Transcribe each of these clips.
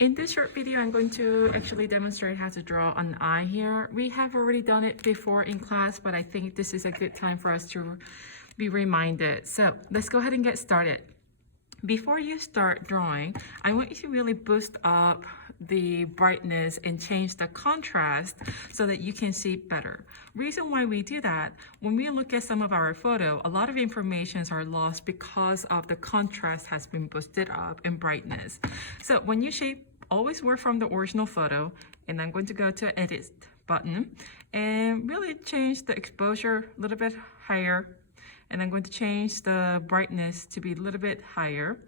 In this short video, I'm going to actually demonstrate how to draw an eye here. We have already done it before in class, but I think this is a good time for us to be reminded. So let's go ahead and get started. Before you start drawing, I want you to really boost up the brightness and change the contrast so that you can see better. Reason why we do that, when we look at some of our photo, a lot of informations are lost because of the contrast has been boosted up in brightness. So when you shape, always work from the original photo, and I'm going to go to Edit button and really change the exposure a little bit higher, and I'm going to change the brightness to be a little bit higher,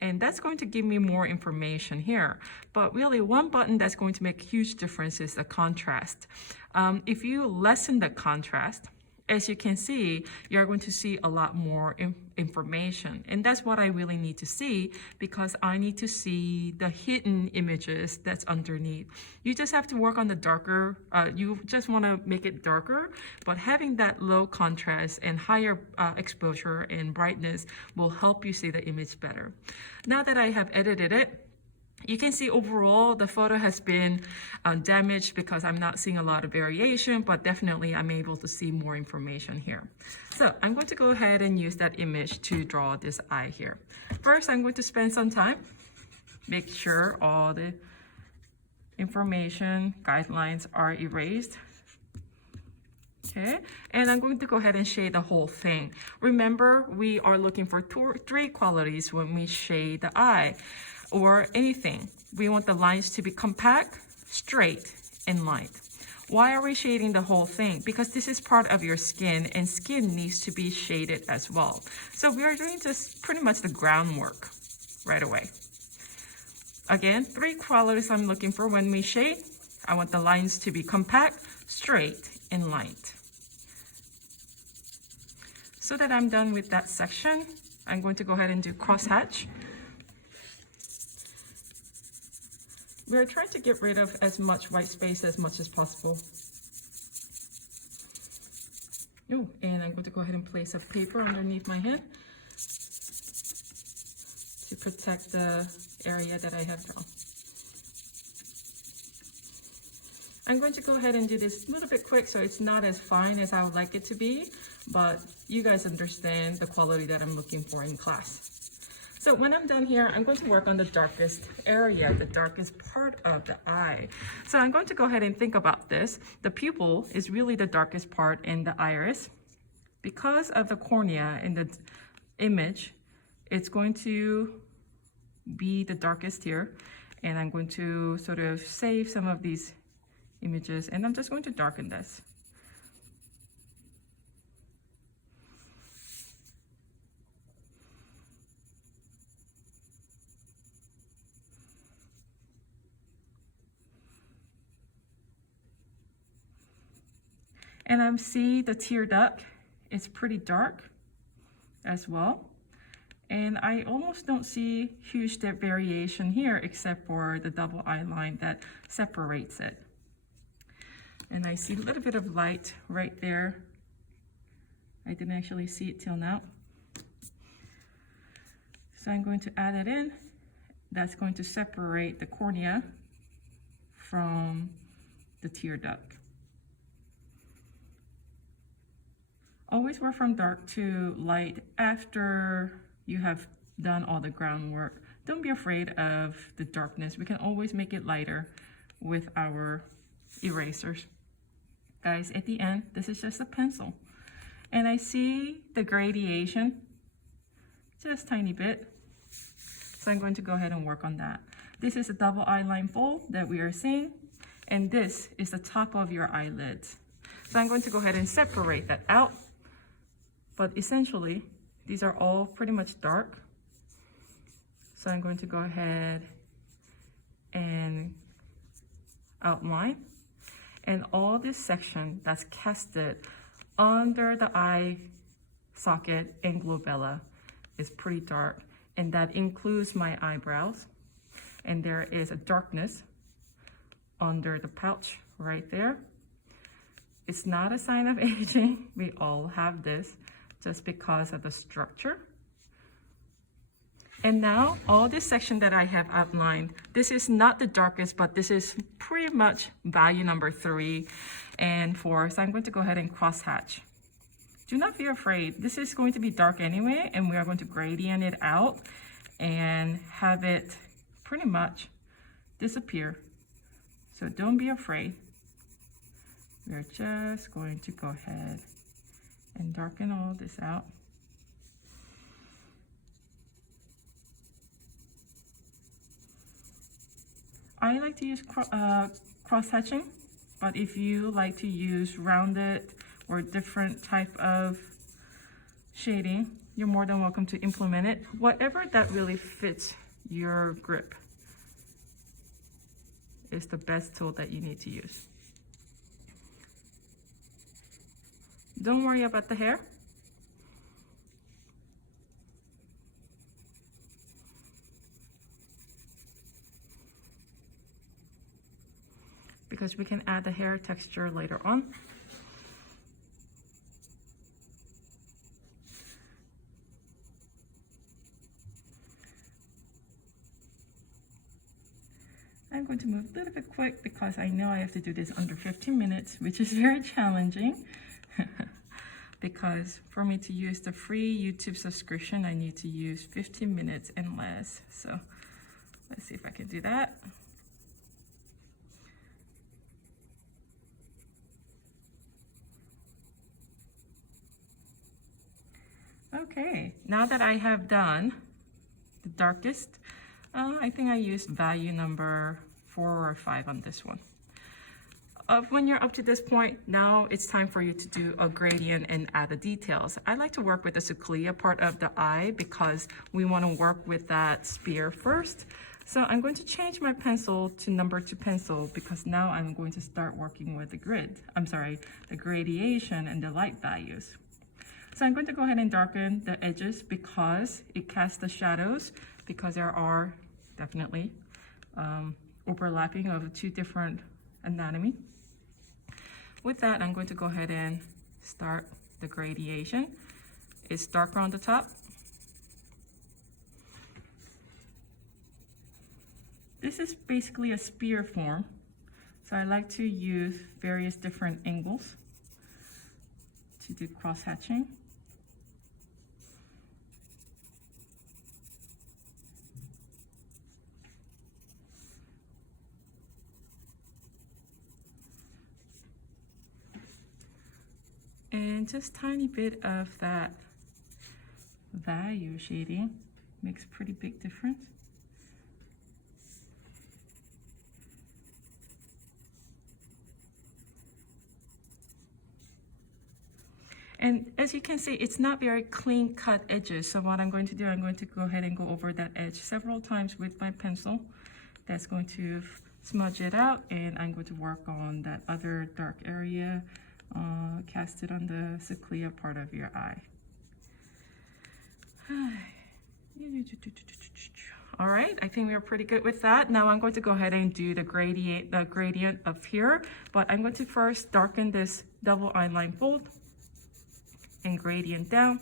and that's going to give me more information here. But really, one button that's going to make a huge difference is the contrast. If you lessen the contrast, as you can see, you're going to see a lot more information. And that's what I really need to see, because I need to see the hidden images that's underneath. You just have to work on the darker, you just want to make it darker, but having that low contrast and higher exposure and brightness will help you see the image better. Now that I have edited it, you can see overall the photo has been damaged because I'm not seeing a lot of variation, but definitely I'm able to see more information here. So I'm going to go ahead and use that image to draw this eye here. First, I'm going to spend some time, make sure all the information guidelines are erased. Okay, and I'm going to go ahead and shade the whole thing. Remember, we are looking for three qualities when we shade the eye or anything. We want the lines to be compact, straight, and light. Why are we shading the whole thing? Because this is part of your skin, and skin needs to be shaded as well. So we are doing just pretty much the groundwork right away. Again, three qualities I'm looking for when we shade. I want the lines to be compact, straight, and light. So that I'm done with that section, I'm going to go ahead and do crosshatch. We're trying to get rid of as much white space as much as possible. Oh, and I'm going to go ahead and place a paper underneath my head to protect the area that I have drawn. I'm going to go ahead and do this a little bit quick so it's not as fine as I would like it to be, but you guys understand the quality that I'm looking for in class. So when I'm done here, I'm going to work on the darkest area, the darkest part of the eye. So I'm going to go ahead and think about this. The pupil is really the darkest part in the iris. Because of the cornea in the image, it's going to be the darkest here. And I'm going to sort of save some of these images, and I'm just going to darken this. And I see the tear duct, it's pretty dark as well. And I almost don't see huge variation here except for the double eye line that separates it. And I see a little bit of light right there. I didn't actually see it till now. So I'm going to add it in. That's going to separate the cornea from the tear duct. Always work from dark to light after you have done all the groundwork. Don't be afraid of the darkness. We can always make it lighter with our erasers. Guys, at the end, this is just a pencil. And I see the gradation, just tiny bit. So I'm going to go ahead and work on that. This is a double eye line fold that we are seeing. And this is the top of your eyelids. So I'm going to go ahead and separate that out. But essentially, these are all pretty much dark. So I'm going to go ahead and outline. And all this section that's casted under the eye socket and glabella is pretty dark. And that includes my eyebrows. And there is a darkness under the pouch right there. It's not a sign of aging. We all have this just because of the structure. And now all this section that I have outlined, this is not the darkest, but this is pretty much value number 3 and 4. So I'm going to go ahead and cross hatch. Do not be afraid. This is going to be dark anyway, and we are going to gradient it out and have it pretty much disappear. So don't be afraid. We're just going to go ahead and darken all this out. I like to use cross-hatching, but if you like to use rounded or different type of shading, you're more than welcome to implement it. Whatever that really fits your grip is the best tool that you need to use. Don't worry about the hair. Because we can add the hair texture later on. I'm going to move a little bit quick because I know I have to do this under 15 minutes, which is very challenging. Because for me to use the free YouTube subscription, I need to use 15 minutes and less. So let's see if I can do that. Okay, now that I have done the darkest, I think I used value number 4 or 5 on this one. When you're up to this point, now it's time for you to do a gradient and add the details. I like to work with the Suclea part of the eye because we want to work with that spear first. So I'm going to change my pencil to number 2 pencil because now I'm going to start working with the the gradation and the light values. So I'm going to go ahead and darken the edges because it casts the shadows, because there are definitely overlapping of 2 different anatomy. With that, I'm going to go ahead and start the gradation. It's darker on the top. This is basically a spear form, so I like to use various different angles to do cross-hatching. And just tiny bit of that value shading makes pretty big difference. And as you can see, it's not very clean cut edges. So what I'm going to do, I'm going to go ahead and go over that edge several times with my pencil. That's going to smudge it out, and I'm going to work on that other dark area. Cast it on the Suclea part of your eye. All right, I think we are pretty good with that. Now I'm going to go ahead and do the gradient up here, but I'm going to first darken this double eyeline fold and gradient down.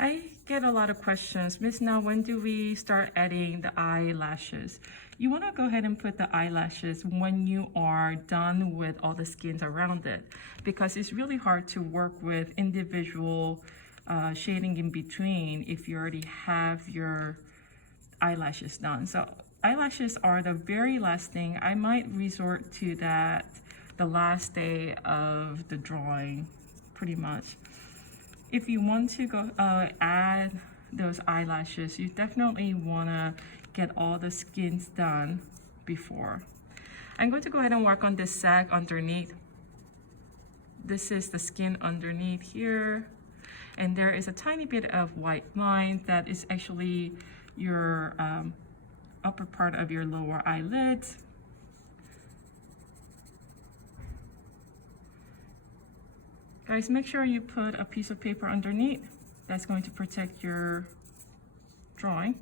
I get a lot of questions. Miss, now when do we start adding the eyelashes? You want to go ahead and put the eyelashes when you are done with all the skins around it, because it's really hard to work with individual shading in between if you already have your eyelashes done. So eyelashes are the very last thing. I might resort to that the last day of the drawing, pretty much. If you want to go add those eyelashes, you definitely want to get all the skins done before. I'm going to go ahead and work on this sag underneath. This is the skin underneath here, and there is a tiny bit of white line that is actually your upper part of your lower eyelids. Guys, make sure you put a piece of paper underneath. That's going to protect your drawing.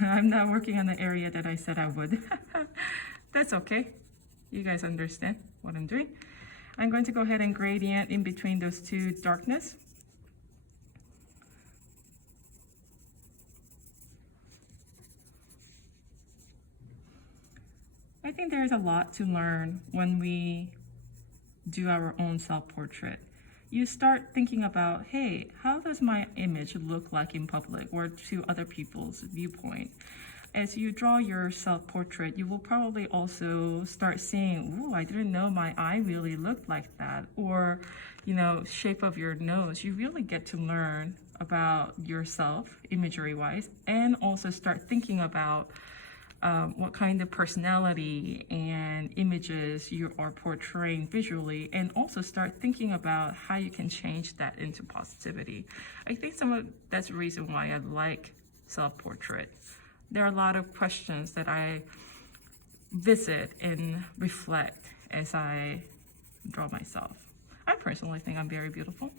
I'm not working on the area that I said I would. That's okay. You guys understand what I'm doing. I'm going to go ahead and gradient in between those two darkness. I think there's a lot to learn when we do our own self-portrait. You start thinking about, hey, how does my image look like in public or to other people's viewpoint? As you draw your self-portrait, you will probably also start seeing, ooh, I didn't know my eye really looked like that. Or, you know, shape of your nose. You really get to learn about yourself, imagery-wise, and also start thinking about what kind of personality and images you are portraying visually, and also start thinking about how you can change that into positivity. I think that's the reason why I like self-portrait. There are a lot of questions that I visit and reflect as I draw myself. I personally think I'm very beautiful.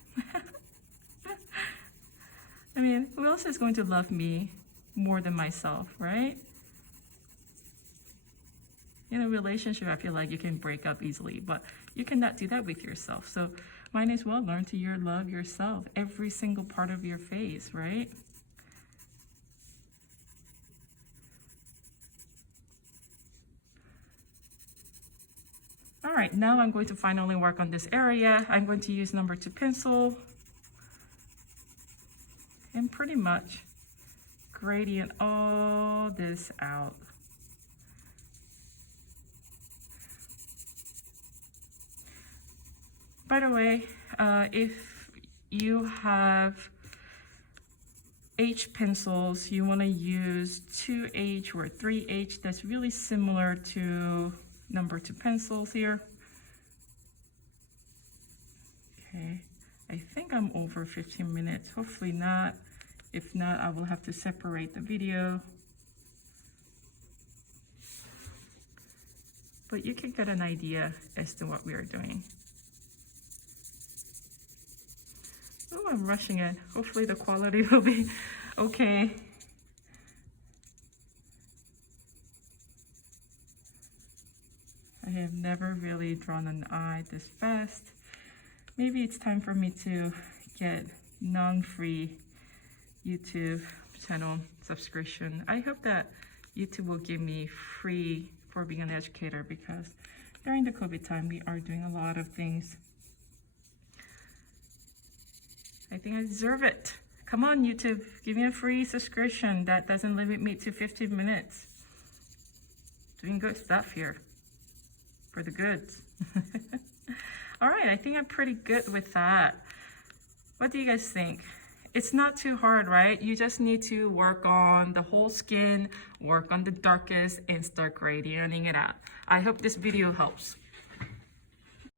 I mean, who else is going to love me more than myself, right? In a relationship, I feel like you can break up easily, but you cannot do that with yourself. So might as well learn to love yourself, every single part of your face, right? All right, now I'm going to finally work on this area. I'm going to use number 2 pencil and pretty much gradient all this out. By the way, if you have H pencils, you want to use 2H or 3H. That's really similar to number 2 pencils here. Okay, I think I'm over 15 minutes. Hopefully not. If not, I will have to separate the video. But you can get an idea as to what we are doing. Oh, I'm rushing it. Hopefully the quality will be okay. I have never really drawn an eye this fast. Maybe it's time for me to get non-free YouTube channel subscription. I hope that YouTube will give me free for being an educator, because during the COVID time, we are doing a lot of things. I think I deserve it. Come on, YouTube, give me a free subscription that doesn't limit me to 15 minutes. Doing good stuff here for the goods. All right, I think I'm pretty good with that. What do you guys think? It's not too hard, right? You just need to work on the whole skin, work on the darkest, and start gradienting it out. I hope this video helps.